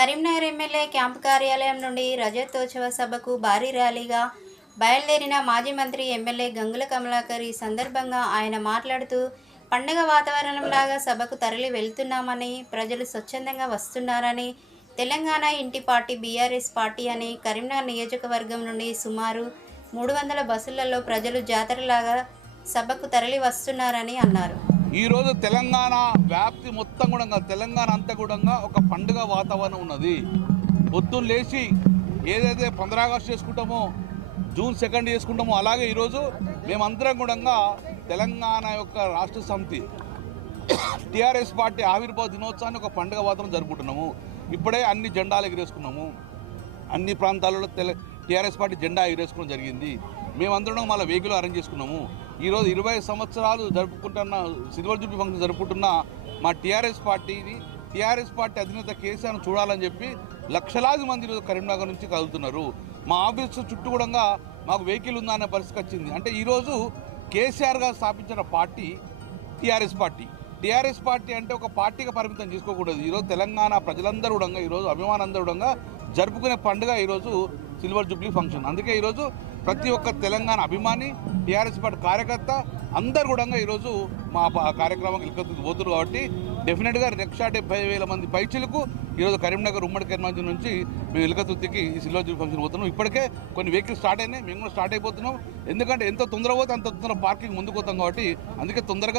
Karimnagar MLA camp కార్యాలయం నుండి రజతోత్సవ సభకు భారీ ర్యాలీగా బయలుదేరిన మాజీ మంత్రి ఎమ్మెల్యే గంగుల కమలాకర్ ఈ సందర్భంగా ఆయన మాట్లాడుతూ పండగ వాతావరణంలాగా సభకు తరలి వెళ్తున్నామని, ప్రజలు స్వచ్ఛందంగా వస్తున్నారని, తెలంగాణ ఇంటి పార్టీ బీఆర్ఎస్ పార్టీ అని, కరీంనగర్ నియోజకవర్గం నుండి సుమారు 300 బస్సులలో ప్రజలు జాతరలాగా సభకు తరలి వస్తున్నారని అన్నారు. ఈరోజు తెలంగాణ వ్యాప్తి మొత్తం కూడా తెలంగాణ అంతా కూడా ఒక పండుగ వాతావరణం ఉన్నది. పొద్దున్న లేచి ఏదైతే 15 ఆగస్టు చేసుకుంటామో, జూన్ 2 చేసుకుంటామో, అలాగే ఈరోజు మేమందరం కూడా తెలంగాణ యొక్క రాష్ట్ర సమితి టీఆర్ఎస్ పార్టీ ఆవిర్భావ దినోత్సవాన్ని ఒక పండుగ వాతావరణం జరుపుకుంటున్నాము. ఇప్పుడే అన్ని జెండాలు ఎగిరేసుకున్నాము. అన్ని ప్రాంతాలలో టీఆర్ఎస్ పార్టీ జెండా ఎగిరేసుకోవడం జరిగింది. మేమందరం మళ్ళీ వెహికల్ అరేంజ్ చేసుకున్నాము. ఈరోజు 20 సంవత్సరాలు జరుపుకుంటున్న సిల్వర్ జూబ్లీ ఫంక్షన్ జరుపుకుంటున్న మా టీఆర్ఎస్ పార్టీ అధినేత కేసీఆర్ను చూడాలని చెప్పి లక్షలాది మంది ఈరోజు కరీంనగర్ నుంచి కదులుతున్నారు. మా ఆఫీసు చుట్టూ కూడా మాకు వెహికల్ ఉందా అనే పరిస్థితి వచ్చింది. అంటే ఈరోజు కేసీఆర్ గారు స్థాపించిన పార్టీ టీఆర్ఎస్ పార్టీ అంటే ఒక పార్టీగా పరిమితం చేసుకోకూడదు. ఈరోజు తెలంగాణ ప్రజలందరూ కూడా ఈరోజు అభిమానులందరూ కూడా జరుపుకునే పండుగ ఈరోజు సిల్వర్ జూబ్లీ ఫంక్షన్. అందుకే ఈరోజు ప్రతి ఒక్క తెలంగాణ అభిమాని, టీఆర్ఎస్ పార్టీ కార్యకర్త అందరు కూడా ఈరోజు మా కార్యక్రమానికి ఇల్కతుకు పోతున్నారు. కాబట్టి డెఫినెట్గా 1,70,000 మంది పైచిలకు ఈరోజు కరీంనగర్ ఉమ్మడి కరీంనగర్ నుంచి మేము ఇల్కతుర్తికి ఈ సిల్వర్ జూబ్లీ ఫంక్షన్ పోతున్నాం. ఇప్పటికే కొన్ని వెహికల్స్ స్టార్ట్ అయినాయి, మేము కూడా స్టార్ట్ అయిపోతున్నాం. ఎందుకంటే ఎంత తొందర పోతే అంత తొందర పార్కింగ్ ముందుకు పోతాం. కాబట్టి అందుకే తొందరగా